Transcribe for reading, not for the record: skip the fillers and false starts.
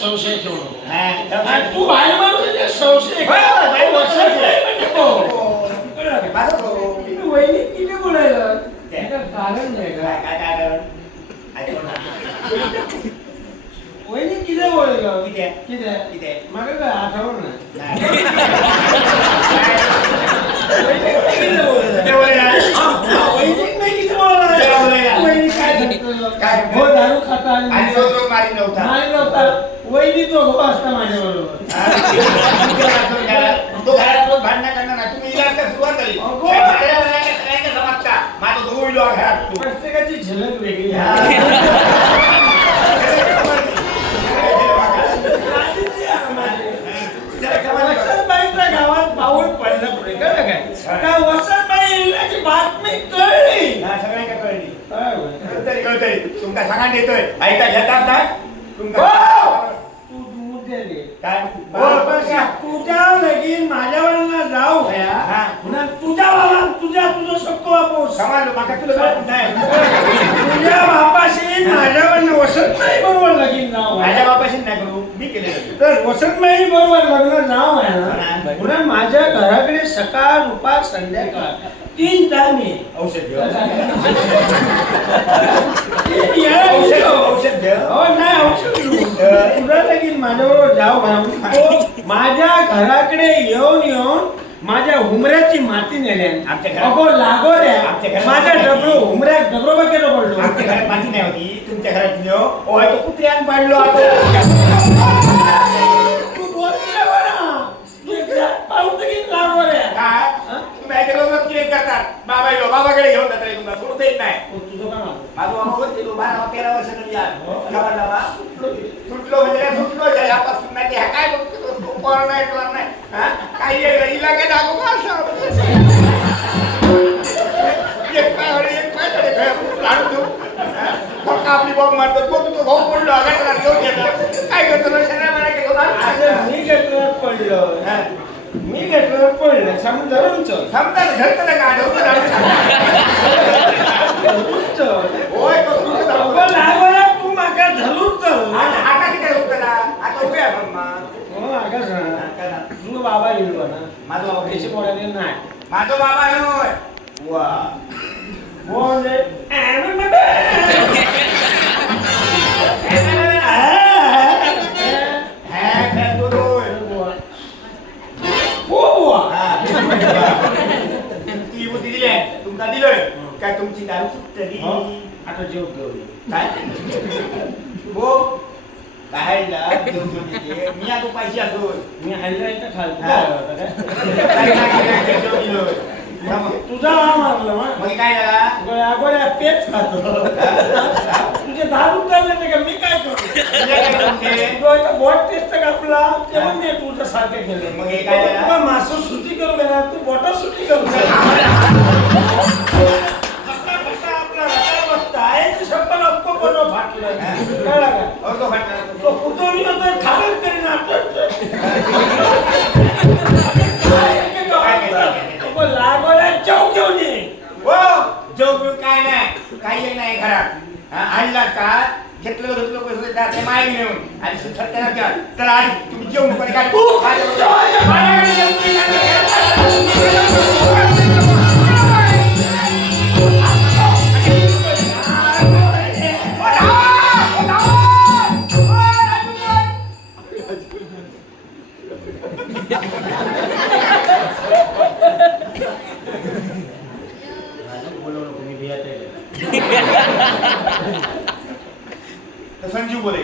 संशय ठेवू नको. नाही, आणि तू बाहेर मारून संशय वहिनी किती बोलायला कारण नाही का? काय कारण वहिनी किती बोलायला किती आहे? किती किती आहे? मला काय आठवण नाही. हो दारू खाता मारी नव्हता वहिनी तो हो असता माझ्या बरोबर. तो घरात रोज भांडणं करणार नाही. तुम्ही इलाज तर सुरुवात झाली सगळ्यांच्या समाजचा माझा तो होईल घरात प्रत्येकाची झलक वेगळी. वसंतबाईच्या गावात पाऊल पडलं पुढे कळलं काय का वसंतबाई येण्याची बातमी कळली. सगळ्यांना कळली काय कळतंय तुमका सांगा देतोय ऐका घेतात ना तुमका तू मुद्दे दे काय तुझ्या लगीन माझ्यावर जाऊ हा. पुन्हा तुझ्या बाबा तुझं शक्को बापूस समाजलो माका तुला कळत नाही तुझ्या बापाशी माझ्यावर वसंतबाई बरोबर लगीन जाऊ माझ्या बापाशी नाही करू मी केलेलं तर वसंतबाई बरोबर लग्न जाऊ आहे ना पुन्हा माझ्या घराकडे सकाळ दुपार संध्याकाळ 3 टाइम औषध घे औषध घे नाही औषध तुझा लगीन माझ्याबरोबर जाऊ आहे माझ्या घराकडे येऊन माझ्या हुमऱ्याची माती नेल्या आमच्या घरात अगो लागो रे आमच्या घरात माझ्या डबरो हुमऱ्या डबरोबा केलं पडलो. आमच्या घरात माती नाही होती तुमच्या घरात दिलो ओय तो कुत्र्यान पाडलो आता तू बोलले बरं तू एकदा पाहू तरी लागो रे काय तुम्ही ऐकलं मग किती करतात बाबाकडे घेऊन जातात तुम्हाला सोडता येत नाही तुझं काय माझा बाबा होते 12-13 वर्ष झाली आज सुटलो म्हणजे काय सुटलो यापासून नाही ह्या काय कोण नाही काही इला काय दाखव का एक पाय लाडू आपली बॉम्ब मारतो तो भाऊ पडलो घेऊन घेतो काय करतो मी घेतलं पडलं मी घेतलं पडलं समजून समजा घरचं नाही का होय तू माका धरून चल आता किती होतं आता उभे आपण हो माका सांग तू बाबा येईल ना माझा बाबा पैसे पोडायला नाही माझा बाबा होय वा बोल तुमका दिलोय काय तुमची दारू सुटली आता जेव काय हो काय मी आता पैसे असो मी हायलाइट तुझा मारलं मग काय झाला गोळ्या पेच खातो तुझे 10 रुपये का मी काय करू बोट टेस्ट कापला ते म्हणजे तुझं सारखं केलं मग हे काय झालं मासं सुटी करू देणार तू बोटा सुटी करू शब्द अक्को बनव फाटलं कळला का तो पुतोनी होता खाली तरी ना लागोला चौक घेऊन ये हो चौक काय नाही काही नाही घरात आणला का घेतलं पैसे ते माय घेऊन आणि सत्याला तर आधी तुम्ही जेवण पण काय संजीव बोले